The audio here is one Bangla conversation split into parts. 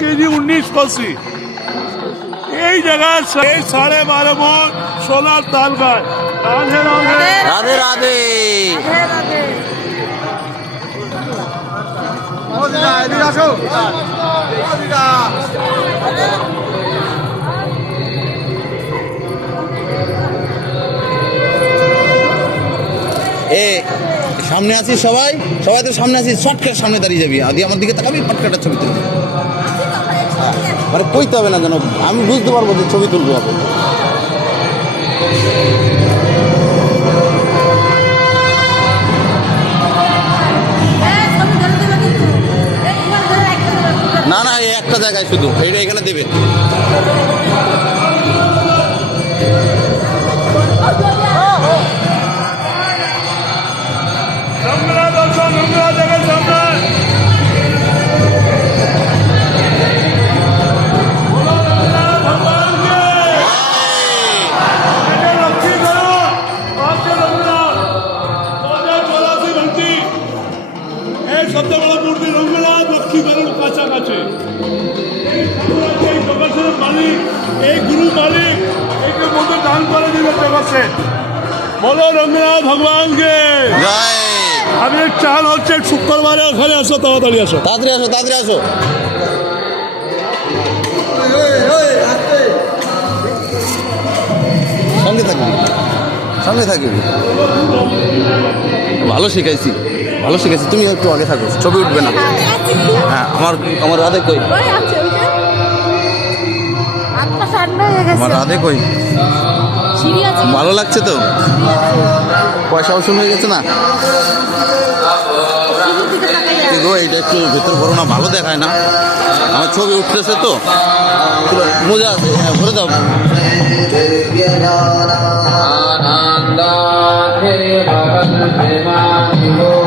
কেজি উনিশ কষি এই জায়গায় এই সাড়ে বারো মন সোলার তাল গাছ রাধে রাধে রাধে রাধে এ সামনে আছি সবাই? সবাই তো সামনে আছিস শর্টকাট সামনে দাঁড়িয়ে যাবি। আদি আমার দিকে তাকাবি পাটকাটা ছবি তুলবি। মানে কইতে হবে না যেন আমি বুঝতে পারব যে ছবি তুলবো হবে না না এই একটা জায়গায় শুধু এইটা এখানে দেবে। এই সত্যবেলা মূর্তি রঙ্গলা লক্ষ্মী বেলুর কাছাকাছি। এই মালিক এই গুরু মালিক এইকে মতো দান করে দিল জগৎসে বলো রঙ্গনাথ ভগবানকে। আমাদের চাল হচ্ছে শুক্রবারে ওখানে আসো তাড়াতাড়ি আসো তাড়াতাড়ি আসো তাড়াতাড়ি আসো। সঙ্গে থাকবি। সঙ্গে থাকবি। ভালো শিখাইছি। ভালো শিখাইছি তুমি একটু আগে থাকো, ছবি উঠবে না। হ্যাঁ আমার আমার রাধে কই? আমার রাধে কই? ভালো লাগছে তো? পয়সা উসুল হয়ে গেছে না? গো, এইটা একটু ভেতর ভরো না, ভালো দেখায় না। আমার ছবি উঠতেছে তো। মজা আছে হ্যাঁ ভরে দাও। আমি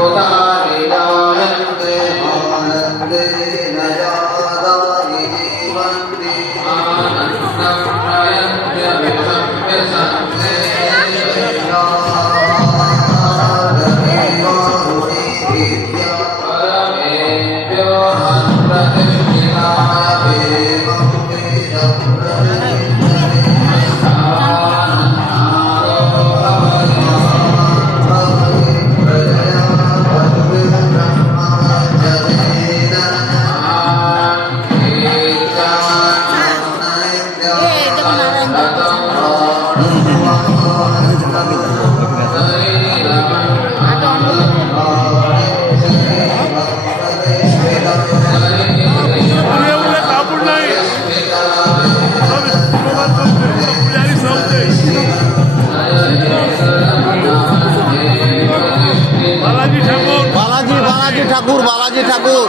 বালাজি বালাজি ঠাকুর বালাজি ঠাকুর।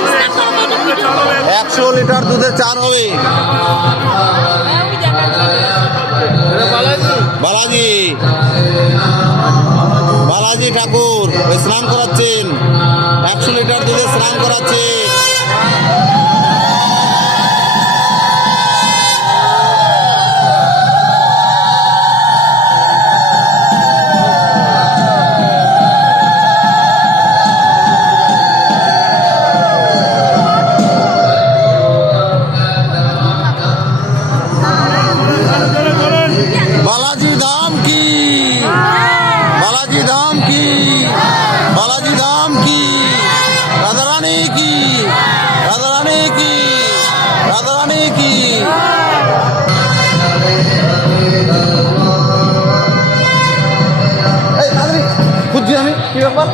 একশো লিটার দুধের চার হবে। বালাজি বালাজি ঠাকুর, স্নান করাচ্ছেন। একশো লিটার দুধে স্নান করাচ্ছে। রাধারানী কি? রাধারানী কি? খুঁজছি আমি কি ব্যাপার?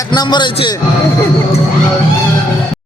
এক নাম্বার হয়েছে।